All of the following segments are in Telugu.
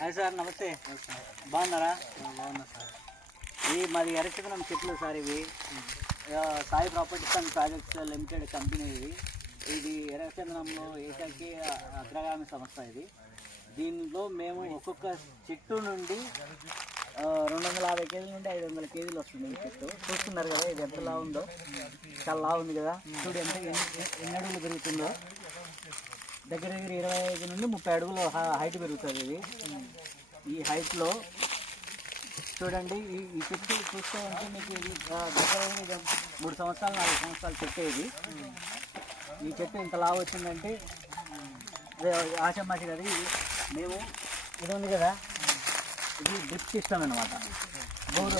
హాయ్ సార్ నమస్తే. బాగున్నారా? బాగున్నా సార్ ఇది మాది ఎర్రచందనం చెట్లు సార్ ఇవి. Sai properties and projects limited company ఇది. ఇది ఎర్రచందనంలో ఏకైకి అగ్రగామి సంస్థ ఇది. దీనిలో మేము ఒక్కొక్క చెట్టు నుండి రెండు వందల యాభై కేజీల నుండి ఐదు వందల కేజీలు వస్తుంది ఈ చెట్టు. చూస్తున్నారు కదా ఇది ఎంత లా ఉందో చాలా లా ఉంది కదా. చూడు ఎంత ఎన్ని అడుగులు పెరుగుతుందో. దగ్గర దగ్గర ఇరవై ఐదు నుండి ముప్పై అడుగులు హైట్ పెరుగుతుంది ఇది. ఈ హైట్లో చూడండి ఈ ఈ చెట్టు చూస్తే ఉంటే మీకు ఇది దగ్గర మూడు సంవత్సరాలు నాలుగు సంవత్సరాలు చెట్టు ఇది. ఈ చెట్టు ఇంత లావు వచ్చిందంటే ఇది ఆశమాషి కదా ఇది. మేము ఇది ఉంది కదా ఇది డ్రిప్ సిస్టమ్ అనమాట బోర్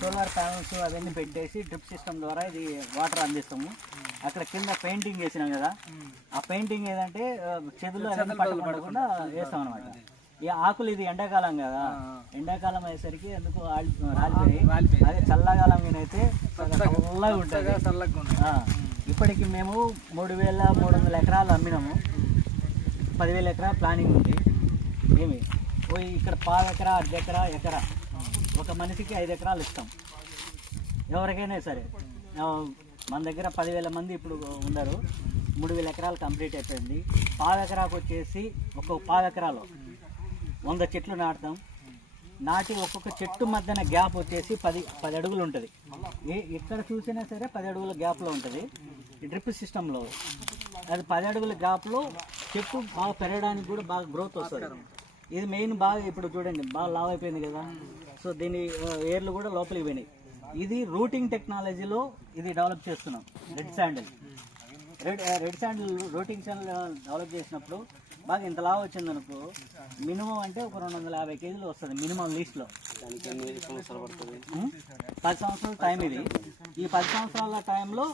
సోలార్ ప్యానల్స్ అవన్నీ పెట్టేసి డ్రిప్ సిస్టమ్ ద్వారా ఇది వాటర్ అందిస్తాము. అక్కడ కింద పెయింటింగ్ చేసినాం కదా. ఆ పెయింటింగ్ ఏదంటే చెదులు అవన్నీ పట్టకుండా వేస్తాం అనమాట ఈ ఆకులు ఇది ఎండాకాలం కదా. ఎండాకాలం అయ్యేసరికి ఎందుకు రాలిపోయి అదే చల్లకాలం అయితే చల్లగా ఉంటుంది ఇప్పటికి మేము మూడు వేల మూడు వందల ఎకరాలు అమ్మినాము. పదివేల ఎకరా ప్లానింగ్ ఉంది. ఏమి? ఓ ఇక్కడ పావు ఎకరా అర్ధ ఎకరా ఎకరా. ఒక మనిషికి ఐదు ఎకరాలు ఇస్తాం. ఎవరికైనా సరే. మన దగ్గర పదివేల మంది ఇప్పుడు ఉన్నారు మూడు వేల ఎకరాలు కంప్లీట్ అయిపోయింది. పావెకరాకు వచ్చేసి ఒక్కొక్క పావు వంద చెట్లు నాటుతాం. నాటి ఒక్కొక్క చెట్టు మధ్యన గ్యాప్ వచ్చేసి పది పది అడుగులు ఉంటుంది. ఏ ఎక్కడ చూసినా సరే పది అడుగుల గ్యాప్లో ఉంటుంది. డ్రిప్ సిస్టంలో అది పది అడుగుల గ్యాప్లో చెట్టు బాగా పెరగడానికి కూడా బాగా గ్రోత్ వస్తుంది. ఇది మెయిన్ బాగా ఇప్పుడు చూడండి బాగా లావ్ అయిపోయింది కదా. సో దీని ఏర్లు కూడా లోపలికి పోయినాయి. ఇది రూటింగ్ టెక్నాలజీలో ఇది డెవలప్ చేస్తున్నాం. Red sandal red red sandal rooting channel develop చేసినప్పుడు బాగా ఇంత లావు వచ్చింది అనుకో మినిమం అంటే ఒక రెండు వందల యాభై కేజీలు వస్తుంది మినిమం లీస్ట్లో పది సంవత్సరాల టైం ఇది. ఈ పది సంవత్సరాల టైంలో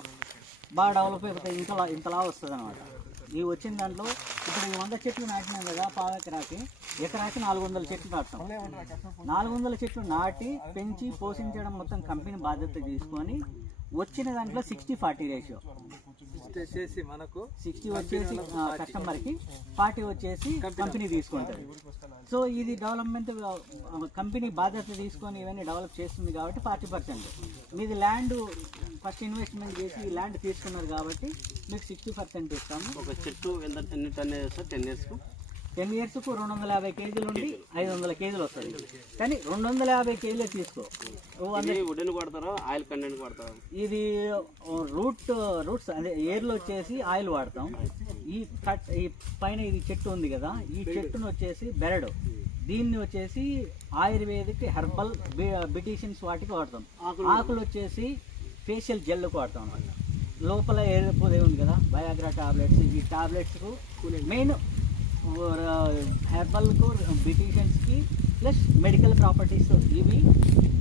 బాగా డెవలప్ అయిపోతాయి ఇంతలా ఇంతలా వస్తుంది అనమాట ఈ వచ్చిన దాంట్లో ఇప్పుడు ఈ వంద చెట్లు నాటినాం కదా పావు ఎకరాకి ఎకరాకి నాలుగు వందల చెట్లు నాటుతాం. నాలుగు వందల చెట్లు నాటి పెంచి పోషించడం మొత్తం కంపెనీ బాధ్యత తీసుకొని వచ్చిన దాంట్లో సిక్స్టీ ఫార్టీ రేషియో చేసి మనకు సిక్స్టీ వచ్చేసి కస్టమర్కి ఫార్టీ వచ్చేసి కంపెనీ తీసుకుంటుంది. సో ఇది డెవలప్మెంట్ కంపెనీ బాధ్యత తీసుకొని ఇవన్నీ డెవలప్ చేస్తుంది కాబట్టి ఫార్టీ పర్సెంట్ మీది ల్యాండ్ ఫస్ట్ ఇన్వెస్ట్మెంట్ చేసి ల్యాండ్ తీసుకున్నారు కాబట్టి మీకు సిక్స్టీ పర్సెంట్ ఇస్తాము. ఒక చెట్టు ఎంత ఎన్ని టన్ సార్ టెన్ ఇయర్స్కు టెన్ ఇయర్స్కు రెండు వందల యాభై కేజీలు నుండి ఐదు వందల కేజీలు వస్తుంది. కానీ రెండు వందల యాభై కేజీలే తీసుకో. వుడెన్ కొడతారా ఆయిల్ కంటెంట్ కొడతారా ఇది రూట్ రూట్స్ అదే ఏర్లు వచ్చేసి ఆయిల్ వాడతాం. ఈ కట్ ఈ పైన ఇది చెట్టు ఉంది కదా ఈ చెట్టును వచ్చేసి బెరడు. దీన్ని వచ్చేసి ఆయుర్వేదిక్ హెర్బల్ బిటిషియన్స్ వాటికి వాడతాం. ఆకులు. వచ్చేసి ఫేషియల్ జెల్కి వాడతాం అనమాట లోపల ఏర్పోదే ఉంది కదా బయాగ్రా టాబ్లెట్స్ ఈ టాబ్లెట్స్కు మెయిన్ హెర్బల్కు బ్యూటీషియన్స్కి ప్లస్ మెడికల్ ప్రాపర్టీస్ ఇవి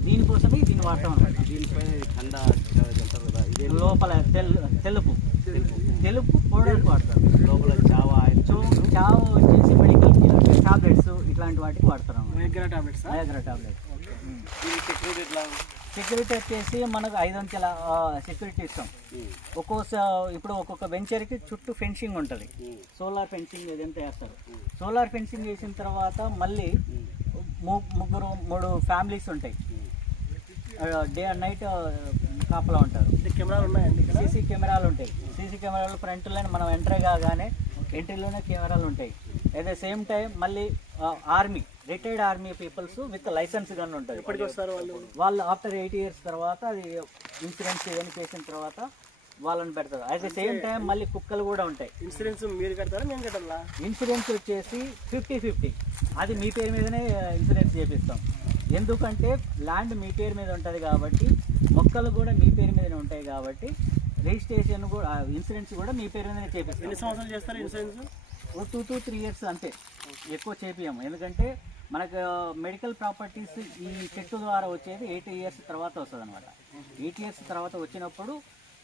దీనికోసమే దీన్ని వాడతాం అనమాట దీనిపైన లోపల తెల్ తెలుపు. తెలుపు. పౌడర్ వాడతారు లోపల చావా చావ వచ్చేసి మెడికల్ టాబ్లెట్స్ ఇట్లాంటి వాటికి వాడతారు వైగ్రా టాబ్లెట్స్ అయాగ్రా టాబ్లెట్ దీని సెక్యూరిటీ వచ్చేసి మనకు ఐదు అంచెల సెక్యూరిటీ ఇస్తాం. ఒక్కో స- ఇప్పుడు ఒక్కొక్క వెంచర్కి చుట్టూ ఫెన్సింగ్ ఉంటుంది. సోలార్ ఫెన్సింగ్ ఏదంతా వేస్తారు సోలార్ ఫెన్సింగ్ వేసిన తర్వాత మళ్ళీ ముగ్గురు మూడు ఫ్యామిలీస్ ఉంటాయి. డే అండ్ నైట్ కాపలా ఉంటారు. కెమెరాలు ఉన్నాయండి సీసీ కెమెరాలు ఉంటాయి. సీసీ కెమెరాలు ఫ్రంట్లోనే మనం ఎంటర్ కాగానే ఎంట్రీలోనే కెమెరాలు ఉంటాయి. అట్ ద సేమ్ టైం మళ్ళీ army retired army peoples with license gun ఉంటుంది. వాళ్ళు? ఆఫ్టర్ ఎయిట్ ఇయర్స్ తర్వాత అది ఇన్సూరెన్స్ ఇవన్నీ చేసిన తర్వాత వాళ్ళని పెడతారు. అట్ ద సేమ్ టైం మళ్ళీ కుక్కలు కూడా ఉంటాయి. ఇన్సూరెన్స్ మీరు కడతారా మేము కట్టాలా ఇన్సూరెన్స్ వచ్చేసి ఫిఫ్టీ ఫిఫ్టీ అది మీ పేరు మీదనే ఇన్సూరెన్స్ చేపిస్తాం. ఎందుకంటే ల్యాండ్ మీ పేరు మీద ఉంటుంది కాబట్టి మొక్కలు కూడా మీ పేరు మీదనే ఉంటాయి కాబట్టి రిజిస్ట్రేషన్ కూడా ఇన్సూరెన్స్ కూడా మీ పేరు మీదనే చేపిస్తాం. ఎన్ని సంవత్సరాలు చేస్తారు ఇన్సూరెన్స్? ఓ టూ టు త్రీ ఇయర్స్ అంతే. ఎక్కువ చేపియము ఎందుకంటే మనకు మెడికల్ ప్రాపర్టీస్ ఈ చెట్టు ద్వారా వచ్చేది ఎయిట్ ఇయర్స్ తర్వాత వస్తుంది అనమాట ఎయిట్ ఇయర్స్ తర్వాత వచ్చినప్పుడు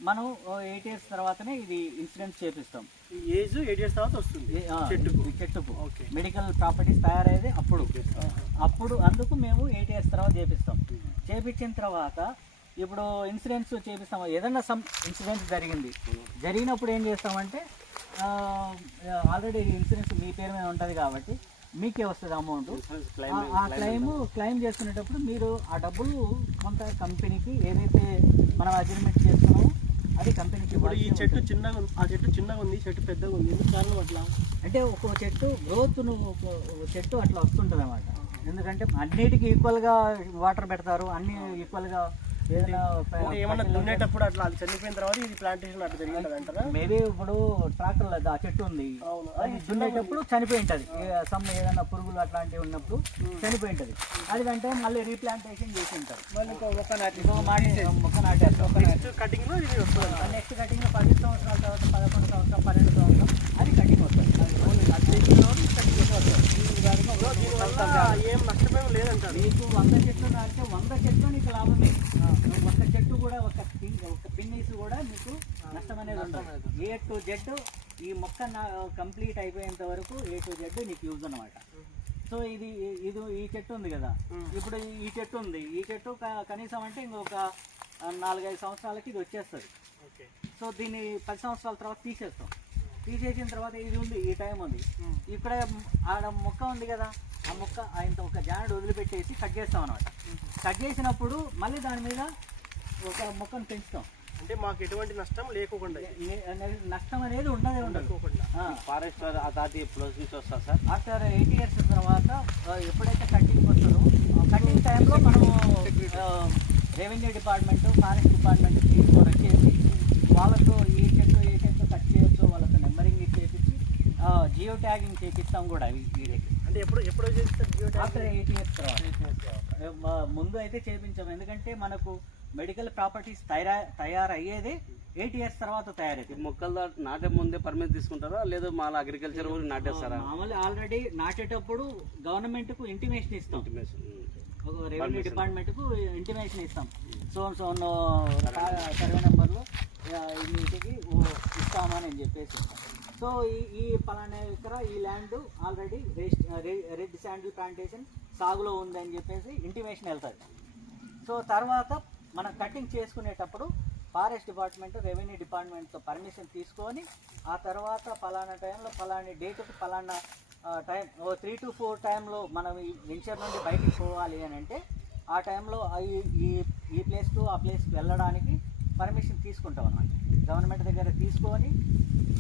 మనం ఎయిట్ ఇయర్స్ తర్వాతనే ఇది ఇన్సూరెన్స్ చేపిస్తాం. ఏజ్ ఎయిట్ ఇయర్స్ తర్వాత వస్తుంది చెట్టుకు. చెట్టుకు. మెడికల్ ప్రాపర్టీస్ తయారయ్యేది అప్పుడు. అప్పుడు అందుకు మేము ఎయిట్ ఇయర్స్ తర్వాత చేపిస్తాం. చేపించిన తర్వాత ఇప్పుడు ఇన్సూరెన్స్ చేపిస్తాం ఏదైనా సమ్ ఇన్సూరెన్స్ జరిగింది. జరిగినప్పుడు ఏం చేస్తామంటే ఆల్రెడీ ఇన్సూరెన్స్ మీ పేరు మీద ఉంటుంది కాబట్టి మీకే వస్తుంది అమౌంట్ ఆ క్లెయిమ్ క్లెయిమ్ చేసుకునేటప్పుడు మీరు ఆ డబ్బులు కొంత కంపెనీకి ఏదైతే మనం అగ్రిమెంట్ చేసుకున్నామో అది కంపెనీకి ఇప్పుడు ఈ చెట్టు. చిన్నగా ఆ చెట్టు చిన్నగా ఉంది చెట్టు పెద్దగా ఉంది. ఎందుకు కారణం అట్లా? అంటే ఒక చెట్టు గ్రోత్ ఒక చెట్టు అట్లా వస్తుంటుంది అనమాట ఎందుకంటే అన్నిటికీ ఈక్వల్గా వాటర్ పెడతారు అన్ని ఈక్వల్గా ఏమన్నా దున్నేటప్పుడు అట్లా అది చనిపోయిన తర్వాత ఇది ప్లాంటేషన్ అట్లా జరిగింది అంటారా? మేబీ ఇప్పుడు ట్రాక్టర్ ఆ చెట్టు ఉంది. అవును. అది దున్నేటప్పుడు చనిపోయి ఉంటుంది సమ్ ఏదైనా పురుగులు అట్లాంటివి ఉన్నప్పుడు చనిపోయి ఉంటుంది అది వెంటనే మళ్ళీ రీప్లాంటేషన్ చేసి ఉంటారు మొక్క నాటేస్తారు నెక్స్ట్ కటింగ్ నెక్స్ట్ కటింగ్లో పది సంవత్సరాల తర్వాత పదకొండు సంవత్సరం పన్నెండు సంవత్సరం అది కటింగ్ వస్తుంది ఏం నష్టమేం లేదంటారు. మీకు వంద చెట్లు నాటితే వంద చెట్లు నీకు లాభమే ఒక్క చెట్టు కూడా ఒక పిన్నీస్ కూడా మీకు నష్టం అనేది ఉండదు ఏ టు జెడ్ ఈ మొక్క కంప్లీట్ అయిపోయేంత వరకు ఏ టు జెడ్ నీకు యూజ్ అన్నమాట. సో ఇది ఇది ఈ చెట్టు ఉంది కదా. ఇప్పుడు ఈ చెట్టు ఉంది. ఈ చెట్టు కనీసం అంటే ఇంకొక నాలుగైదు సంవత్సరాలకి ఇది వచ్చేస్తుంది. సో దీన్ని పది సంవత్సరాల తర్వాత తీసేస్తాం. తీసేసిన తర్వాత ఇది ఉంది ఈ టైం ఉంది. ఇక్కడ ఆడ మొక్క ఉంది కదా ఆ మొక్క ఆయన ఒక జానడు వదిలిపెట్టేసి కట్ చేస్తాం అనమాట కట్ చేసినప్పుడు మళ్ళీ దాని మీద ఒక మొక్కను పెంచుతాం. అంటే మాకు ఎటువంటి నష్టం లేకోకుండా ఏ- ఏ- నష్టం అనేది ఉండదే ఉండదు. లేకోకుండా ఫారెస్ట్ అథారిటీ ప్లస్ నుంచి వస్తారు సార్? ఆఫ్టర్ ఎయిట్ ఇయర్స్ తర్వాత ఎప్పుడైతే కటింగ్ వస్తుందో కటింగ్ టైంలో మనము రెవెన్యూ డిపార్ట్మెంట్ ఫారెస్ట్ డిపార్ట్మెంట్ తీసుకొని వచ్చేసి వాళ్ళతో ఈ చెట్టు ఏ చెట్టు కట్ చేయొచ్చు వాళ్ళతో నెంబరింగ్ ఇచ్చేపించి జియో ట్యాగింగ్ చేపిస్తాం కూడా వీళ్ళకి అంటే ఎప్పుడు ఎప్పుడు చేస్తారు జియో ఆఫ్టర్ ఎయిట్ ఇయర్స్ తర్వాత. ఏ, ముందు అయితే చేపించాం. ఎందుకంటే మనకు మెడికల్ ప్రాపర్టీస్ తయార తయారయ్యేది ఎయిట్ ఇయర్స్ తర్వాత ఈ తయారైంది మొక్కలు నాటే ముందే పర్మిట్ తీసుకుంటారా? లేదా మాలా అగ్రికల్చర్ నాటేస్తారా? మామూలు ఆల్రెడీ నాటేటప్పుడు గవర్నమెంట్కు ఇంటిమేషన్ ఇస్తాం. ఒక రెవెన్యూ డిపార్ట్మెంట్కు ఇంటిమేషన్ ఇస్తాం. సో సో సర్వే నెంబర్లో ఇన్నిటికి ఇస్తామని అని చెప్పేసి. సో ఈ ఈ పలానా ఎకర ఈ land already red sandal plantation సాగులో ఉందని చెప్పేసి ఇంటిమేషన్ వెళ్తుంది. సో తర్వాత మనం కటింగ్ చేసుకునేటప్పుడు ఫారెస్ట్ డిపార్ట్మెంట్ రెవెన్యూ డిపార్ట్మెంట్తో పర్మిషన్ తీసుకొని ఆ తర్వాత ఫలానా టైంలో ఫలాని డేట్కి ఫలానా టైం ఓ త్రీ టు ఫోర్ టైంలో మనం ఈ వెంచర్ నుండి బయటికి పోవాలి అని అంటే ఆ టైంలో ఈ ఈ ఈ ప్లేస్కు ఆ ప్లేస్కి వెళ్ళడానికి పర్మిషన్ తీసుకుంటాం అన్నమాట. గవర్నమెంట్ దగ్గర తీసుకొని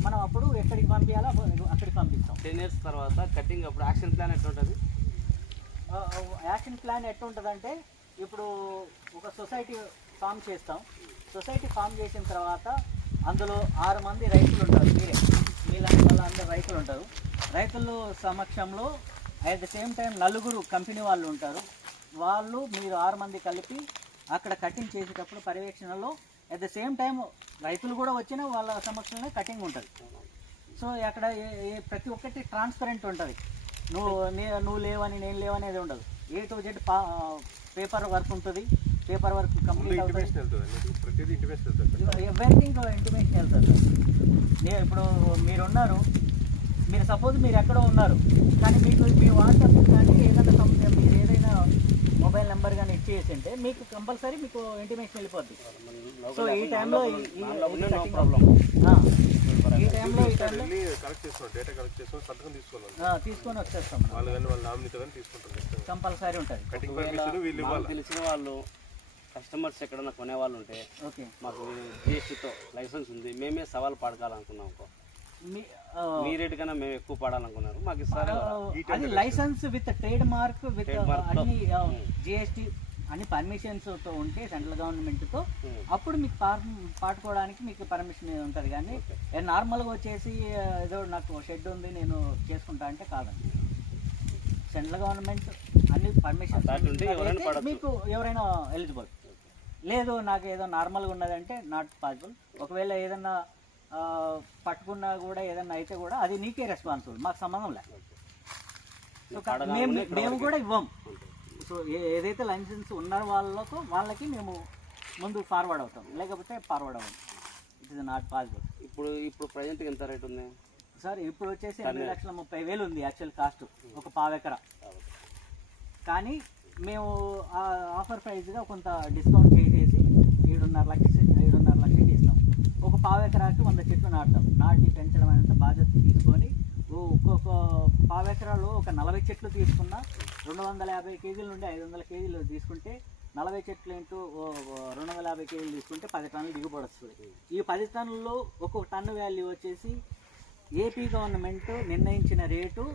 మనం అప్పుడు ఎక్కడికి పంపించాలో అక్కడికి పంపిస్తాం. టెన్ ఇయర్స్ తర్వాత కటింగ్ అప్పుడు యాక్షన్ ప్లాన్ ఎట్లా ఉంటుంది యాక్షన్ ప్లాన్ ఎట్లుంటుందంటే ఇప్పుడు ఒక సొసైటీ ఫామ్ చేస్తాం. సొసైటీ ఫామ్ చేసిన తర్వాత అందులో ఆరు మంది రైతులు ఉంటారు. మీరే. మీలాంటి వాళ్ళ అందరు రైతులు ఉంటారు. రైతుల సమక్షంలో అట్ ద సేమ్ టైం నలుగురు కంపెనీ వాళ్ళు ఉంటారు. వాళ్ళు మీరు ఆరు మంది కలిపి అక్కడ కటింగ్ చేసేటప్పుడు పర్యవేక్షణలో అట్ ద సేమ్ టైం రైతులు కూడా వచ్చిన వాళ్ళ సమక్షంలో కటింగ్ ఉంటుంది. సో అక్కడ ఏ- ప్రతి ఒక్కటి ట్రాన్స్పరెంట్ ఉంటుంది. నువ్వు నువ్వు లేవని నేను లేవనేది ఉండదు. ఏ టు జెడ్ పా పేపర్ వర్క్ ఉంటుంది. Paper work complete everything intimation వెళ్తుంది నేను ఇప్పుడు మీరు ఉన్నారు మీరు సపోజ్ మీరు ఎక్కడో ఉన్నారు. కానీ మీకు మీ వాట్సాప్ కానీ ఏదైనా కంపెనీ మీరు ఏదైనా మొబైల్ నెంబర్ కానీ ఇచ్చేసి ఉంటే మీకు కంపల్సరీ మీకు ఇంటిమేషన్ వెళ్ళిపోద్ది. సో ఈ టైంలో ప్రాబ్లం ఈ టైంలో ఈ టైంలో వెళ్ళి కలెక్ట్ డేటా కలెక్ట్ చేసుకుని సంతకం తీసుకున్నాం ఆ, తీసుకొని వచ్చేస్తాం వాళ్ళు కానీ వాళ్ళ నామినీతో కానీ తీసుకుంటాం ఖచ్చితంగా. కంపల్సరీ ఉంటుంది. కటింగ్ పర్మిషన్ వీళ్ళు మాకు ఇవ్వాలి? తెలిసిన వాళ్ళు కస్టమర్స్ ఎక్కడన్నా కొనే వాళ్ళు ఉంటే ఓకే మాకు జిఎస్టీతో లైసెన్స్ ఉంది మేమే సవాల్ పడకాలనుకున్నాం అనుకో మీ ఆ, మీ రేట్ కన్నా మేము ఎక్కువ పడాలనుకున్నారు మాకు ఇస్తారు అది license with trade mark with Trademark తో. అన్ని జిఎస్టి అన్ని పర్మిషన్స్తో ఉంటే సెంట్రల్ గవర్నమెంట్తో Hmm. అప్పుడు మీకు పాటుకోవడానికి మీకు పర్మిషన్ ఉంటుంది కానీ ఏ నార్మల్గా వచ్చేసి ఏదో నాకు షెడ్ ఉంది నేను చేసుకుంటా అంటే కాదండి. సెంట్రల్ గవర్నమెంట్ అన్ని పర్మిషన్. మీకు ఎవరైనా ఎలిజిబుల్. లేదు నాకు ఏదో నార్మల్గా ఉన్నదంటే నాట్ పాసిబుల్. ఒకవేళ ఏదన్నా పట్టుకున్నా కూడా ఏదన్నా అయితే కూడా అది నీకే రెస్పాన్సిబుల్. మాకు సంబంధం లేదు మేము. కూడా ఇవ్వం. సో ఏదైతే లైసెన్స్ ఉన్న వాళ్ళతో వాళ్ళకి మేము ముందు ఫార్వర్డ్ అవుతాం. లేకపోతే ఫార్వర్డ్ అవ్వం ఇట్ ఇస్ నాట్ పాసిబుల్ ఇప్పుడు ఇప్పుడు ప్రజెంట్ ఎంత రేట్ ఉంది? సార్ ఇప్పుడు వచ్చేసి ఎనిమిది లక్షల ముప్పై వేలు ఉంది యాక్చువల్ కాస్ట్ ఒక పావెకర కానీ మేము ఆ ఆఫర్ ప్రైస్గా కొంత డిస్కౌంట్ చేసేసి ఏడున్నర లక్ష ఏడున్నర లక్షకి ఇస్తాం ఒక పావు ఎకరాకి వంద చెట్లు నాటుతాం. నాటి పెంచడం అనేది బాధ్యత తీసుకొని పావు పావు ఎకరాలు ఒక నలభై చెట్లు తీసుకున్నా రెండు వందల యాభై కేజీల నుండి ఐదు వందల కేజీలు తీసుకుంటే నలభై చెట్లు ఇంటూ ఓ, రెండు వందల యాభై కేజీలు తీసుకుంటే పది టన్నులు దిగుబడి వస్తుంది. ఈ పది టన్నుల్లో ఒక్కొక్క టన్ను వాల్యూ వచ్చేసి ఏపీ గవర్నమెంట్ నిర్ణయించిన రేటు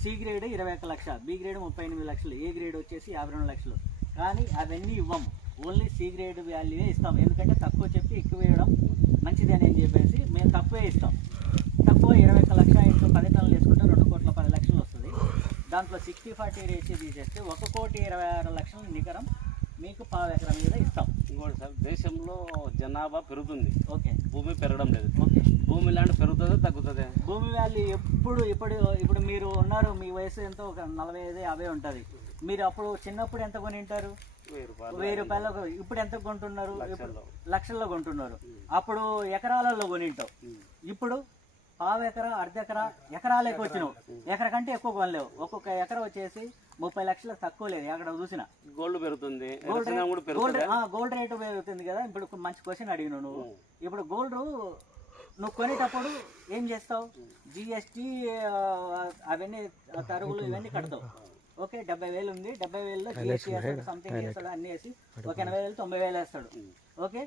సి గ్రేడ్ ఇరవై ఒక్క లక్ష బి గ్రేడ్ ముప్పై ఎనిమిది లక్షలు ఏ గ్రేడ్ వచ్చేసి యాభై రెండు లక్షలు. కానీ అవన్నీ ఇవ్వము ఓన్లీ సి గ్రేడ్ వాల్యూవే ఇస్తాం. ఎందుకంటే తక్కువ చెప్పి ఎక్కువ వేయడం మంచిది అని చెప్పేసి మేము తక్కువే ఇస్తాం. తక్కువ ఇరవై ఒక్క లక్ష ఇంటూ పది టన్నులు వేసుకుంటే రెండు కోట్ల పది లక్షలు వస్తుంది దాంట్లో సిక్స్టీ ఫార్టీ రేసి తీసేస్తే ఒక కోటి ఇరవై ఆరు లక్షల నికరం మీకు పావు ఎకరం మీద ఇస్తాం. ఇంకోటి సార్ దేశంలో జనాభా పెరుగుతుంది. ఓకే. భూమి పెరగడం లేదు. ఓకే. భూమి ల్యాండ్ పెరుగుతుందా తగ్గుతుంది? భూమి వాల్యూ ఎప్పుడు ఇప్పుడు ఇప్పుడు మీరు ఉన్నారు మీ వయసు ఎంతో ఒక నలభై ఐదు యాభై ఉంటుంది. మీరు అప్పుడు చిన్నప్పుడు ఎంత కొని ఉంటారు వెయ్యి రూపాయలు రూపాయలకు ఇప్పుడు ఎంత కొంటున్నారు? లక్షల్లో. లక్షల్లో కొంటున్నారు. అప్పుడు ఎకరాలలో కొనింటావు ఇప్పుడు పావు ఎకరా అర్ధ ఎకరా ఎకరాలకు వచ్చినావు. ఎకర కంటే ఎక్కువ కొనలేవు ఒక్కొక్క ఎకరా వచ్చేసి ముప్పై లక్షలకు తక్కువ లేదు ఎక్కడ చూసినా. గోల్డ్ పెరుగుతుంది. గోల్డ్ గోల్డ్ పెరుగుతుంది ఆ, గోల్డ్ రేటు పెరుగుతుంది కదా. ఇప్పుడు ఒక మంచి క్వశ్చన్ అడిగినావు నువ్వు. ఇప్పుడు గోల్డ్ నువ్వు కొనేటప్పుడు ఏం చేస్తావు? జిఎస్టీ అవన్నీ తరుగులు ఇవన్నీ కడతావు. ఓకే డెబ్బై వేలు ఉంది. డెబ్బై వేలలో జిఎస్టీ వేస్తాడు సంథింగ్ వేస్తాడు అన్ని వేసి ఒక ఎనభై వేలు తొంభై వేలు వేస్తాడు. ఓకే?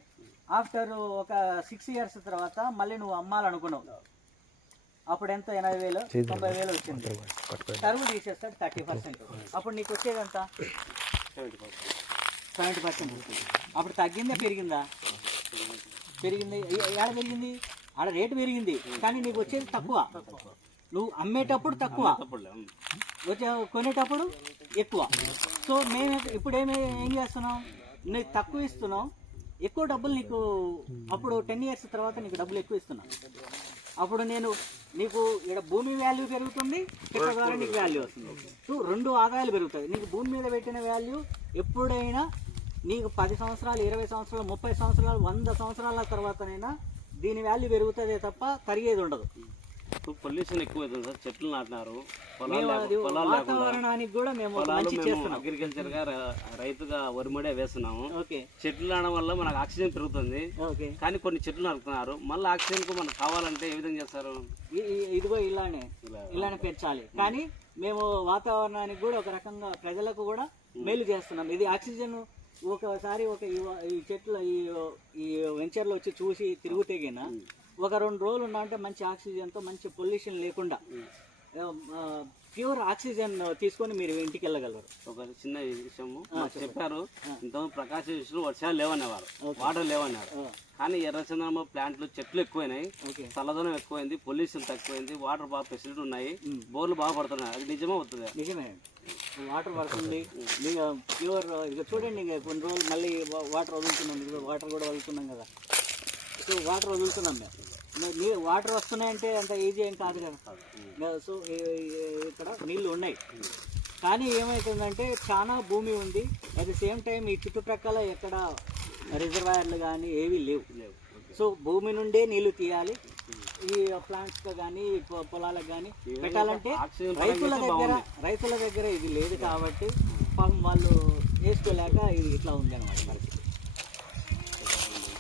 ఆఫ్టర్ ఒక సిక్స్ ఇయర్స్ తర్వాత మళ్ళీ నువ్వు అమ్మాలనుకున్నావు. అప్పుడు ఎంత ఎనభై వేలు తొంభై వేలు వచ్చింది. తరుగు తీసేస్తాడు థర్టీ పర్సెంట్. అప్పుడు నీకు వచ్చేది ఎంత? Seventy percent. వస్తుంది అప్పుడు తగ్గిందా పెరిగిందా? పెరిగింది. ఏడ పెరిగింది? ఆడ రేటు పెరిగింది. కానీ నీకు వచ్చేది తక్కువ. నువ్వు అమ్మేటప్పుడు తక్కువ. వచ్చే కొనేటప్పుడు ఎక్కువ. సో మేము ఇప్పుడు ఏమి ఏం చేస్తున్నాం? నీకు తక్కువ ఇస్తున్నాం. ఎక్కువ డబ్బులు నీకు అప్పుడు టెన్ ఇయర్స్ తర్వాత నీకు డబ్బులు ఎక్కువ ఇస్తున్నాం. అప్పుడు నేను నీకు ఇక్కడ భూమి వాల్యూ పెరుగుతుంది ద్వారా నీకు వాల్యూ వస్తుంది. సో రెండు ఆదాయాలు పెరుగుతాయి. నీకు భూమి మీద పెట్టిన వాల్యూ ఎప్పుడైనా నీకు పది సంవత్సరాలు ఇరవై సంవత్సరాలు ముప్పై సంవత్సరాలు వంద సంవత్సరాల తర్వాతనైనా దీని వాల్యూ పెరుగుతుందే తప్ప తరిగేది ఉండదు. ఇప్పుడు పొల్యూషన్ ఎక్కువ అవుతుంది సార్. చెట్లు నాటినారు. వాతావరణానికి కూడా మేము మంచి చేస్తున్నాం. అగ్రికల్చర్గా రైతుగా వరిమడే వేస్తున్నాము. ఓకే. చెట్లు నాటడం వల్ల మనకు ఆక్సిజన్ పెరుగుతుంది. ఓకే. కానీ కొన్ని చెట్లు నరుకుతున్నారు మళ్ళీ ఆక్సిజన్కు మనకు కావాలంటే ఏ విధంగా చేస్తారు? ఇదిగో ఇలానే. ఇలానే పెంచాలి. కానీ మేము వాతావరణానికి కూడా ఒక రకంగా ప్రజలకు కూడా మేలు చేస్తున్నాం. ఇది ఆక్సిజన్ ఒకసారి ఒక ఈ- చెట్లు ఈ ఈ వెంచర్లో వచ్చి చూసి తిరుగుతే ఒక రెండు రోజులు ఉన్నా అంటే మంచి ఆక్సిజన్తో మంచి పొల్యూషన్ లేకుండా ప్యూర్ ఆక్సిజన్ తీసుకొని మీరు ఇంటికి వెళ్ళగలరు. ఒక చిన్న విషయము. చెప్పారు ఇంతకుముందు ప్రకాశం విషయంలో వర్షాలు లేవనేవారు. వాటర్ లేవన్నారు కానీ ఎర్రచందనమ ప్లాంట్లు చెట్లు ఎక్కువైనాయి. చల్లదనం ఎక్కువైంది పొల్యూషన్ తక్కువైంది వాటర్ బాగా ఫెసిలిటీ ఉన్నాయి బోర్లు బాగా పడుతున్నాయి. అది నిజమే అవుతుంది నిజమే. వాటర్ పడుతుంది ప్యూర్ ఇక చూడండి ఇంకా కొన్ని రోజులు మళ్ళీ వాటర్ వదులుతున్నాం వాటర్ కూడా వదులుతున్నాం కదా. సో వాటర్ వదులుతున్నాం మేము. నీ- నీ వాటర్ వస్తున్నాయంటే అంత ఈజీ ఏం కాదు కదా. సో ఇక్కడ నీళ్ళు ఉన్నాయి. కానీ ఏమవుతుందంటే చాలా భూమి ఉంది. అట్ ది సేమ్ టైం ఈ చుట్టుప్రక్కల ఎక్కడ రిజర్వాయర్లు కానీ ఏవి లేవు. లేవు. సో భూమి నుండే నీళ్ళు తీయాలి. ఈ ప్లాంట్స్ కానీ పొలాలకు కానీ పెట్టాలంటే రైతుల దగ్గర రైతుల దగ్గర ఇది లేదు కాబట్టి పాపం వాళ్ళు వేసుకోలేక ఇది ఇట్లా ఉంది అనమాట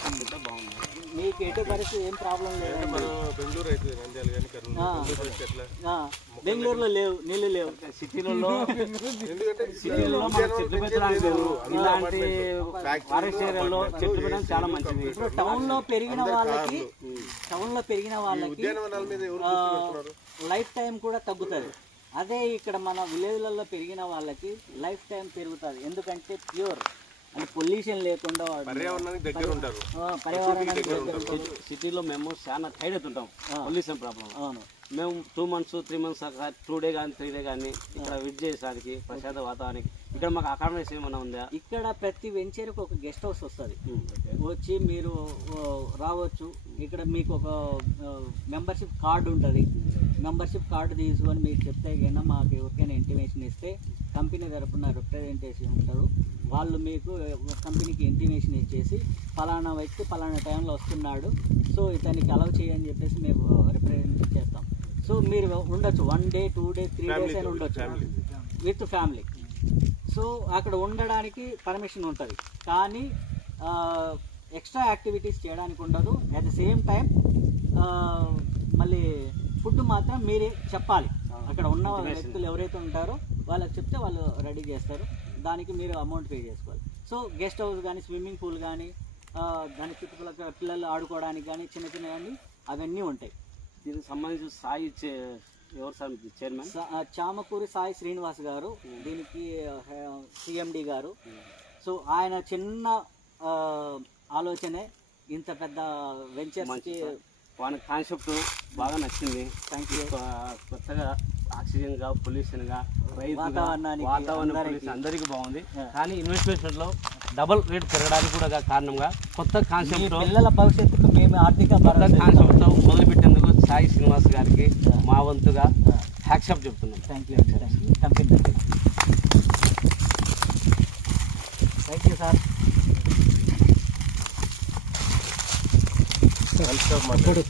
బాగుంది. మీకు ఎటు పరిస్థితి ఏం ప్రాబ్లం లేదు. మనం బెంగళూరు అయితే నంద్యాల కానీ కర్నూలు బెంగళూరు అయితే ఎట్లా ఆ, బెంగళూరులో లేవు నీళ్ళు లేవు. సిటీలలో మన చెట్లు పెట్టడానికి లేవు. ఇలాంటి ఫారెస్ట్ ఏరియాలో చెట్లు పెట్టడం చాలా మంచిది. టౌన్లో పెరిగిన వాళ్ళకి టౌన్లో పెరిగిన వాళ్ళకి లైఫ్ టైం కూడా తగ్గుతుంది. అదే ఇక్కడ మన విలేజ్లలో పెరిగిన వాళ్ళకి లైఫ్ టైం పెరుగుతుంది. ఎందుకంటే ప్యూర్ అంటే పొల్యూషన్ లేకుండా పర్యావరణానికి దగ్గర ఉంటారు. ఆ, పర్యావరణానికి దగ్గర ఉంటుంది. సిటీలో మేము చాలా టైడ్ అవుతుంటాం. పొల్యూషన్ ప్రాబ్లం అవును. మేము two months three months two day కానీ త్రీ డే కానీ ఇక్కడ విజిట్ చేయడానికి ప్రశాంత వాతావరణానికి ఇక్కడ మాకు అకామిడేషన్ ఏమైనా ఉందా? ఇక్కడ ప్రతి వెంచర్కి ఒక గెస్ట్ హౌస్ వస్తుంది. వచ్చి మీరు రావచ్చు. ఇక్కడ మీకు ఒక మెంబర్షిప్ కార్డు ఉంటుంది. మెంబర్షిప్ కార్డు తీసుకొని మీకు చెప్తే కన్నా మాకు ఎవరికైనా ఇంటిమేషన్ ఇస్తే కంపెనీ తరపున రిప్రజెంటేషన్ ఉంటారు వాళ్ళు మీకు కంపెనీకి ఇంటిమేషన్ ఇచ్చేసి ఫలానా వ్యక్తి ఫలానా టైంలో వస్తున్నాడు. సో ఇతనికి అలౌ చేయని చెప్పేసి మేము రిప్రజెంట్ చేస్తాం. సో మీరు ఉండొచ్చు. One day two day three days అయినా ఉండొచ్చు. విత్ ఫ్యామిలీ సో అక్కడ ఉండడానికి పర్మిషన్ ఉంటుంది. కానీ ఎక్స్ట్రా యాక్టివిటీస్ చేయడానికి ఉండదు. అట్ ద సేమ్ టైం మళ్ళీ ఫుడ్ మాత్రం మీరే చెప్పాలి. అక్కడ ఉన్న వ్యక్తులు ఎవరైతే ఉంటారో వాళ్ళకి చెప్తే వాళ్ళు రెడీ చేస్తారు. దానికి మీరు అమౌంట్ పే చేసుకోవాలి. సో గెస్ట్ హౌస్ కానీ స్విమ్మింగ్ పూల్ కానీ దాని చుట్టుపక్కల పిల్లలు ఆడుకోవడానికి కానీ చిన్న చిన్న కానీ అవన్నీ ఉంటాయి. దీనికి సంబంధించి సాయి ఎవరు సార్ చైర్మన్? చామకూరి సాయి శ్రీనివాస్ గారు దీనికి సిఎండి గారు. సో ఆయన చిన్న ఆలోచనే ఇంత పెద్ద వెంచర్స్కి వాళ్ళ కాన్సెప్ట్ బాగా నచ్చింది. థ్యాంక్ యూ కొత్తగా ఆక్సిజన్గా పొల్యూషన్గా రైతుగా వాతావరణానికి వాతావరణ అందరికీ. పొల్యూషన్ అందరికీ బాగుంది. కానీ ఇన్వెస్ట్మెంట్లో డబుల్ రేట్ పెరగడానికి కూడా కారణంగా కొత్త కాన్సెప్ట్ పిల్లల భవిష్యత్తుకు మేము ఆర్థిక కొత్త. కాన్సెప్ట్తో మొదలు పెట్టేందుకు సాయి శ్రీనివాస్ గారికి మా వంతుగా హ్యాక్సప్ చెప్తున్నాం. Thank you thank you sir మాట్లాడు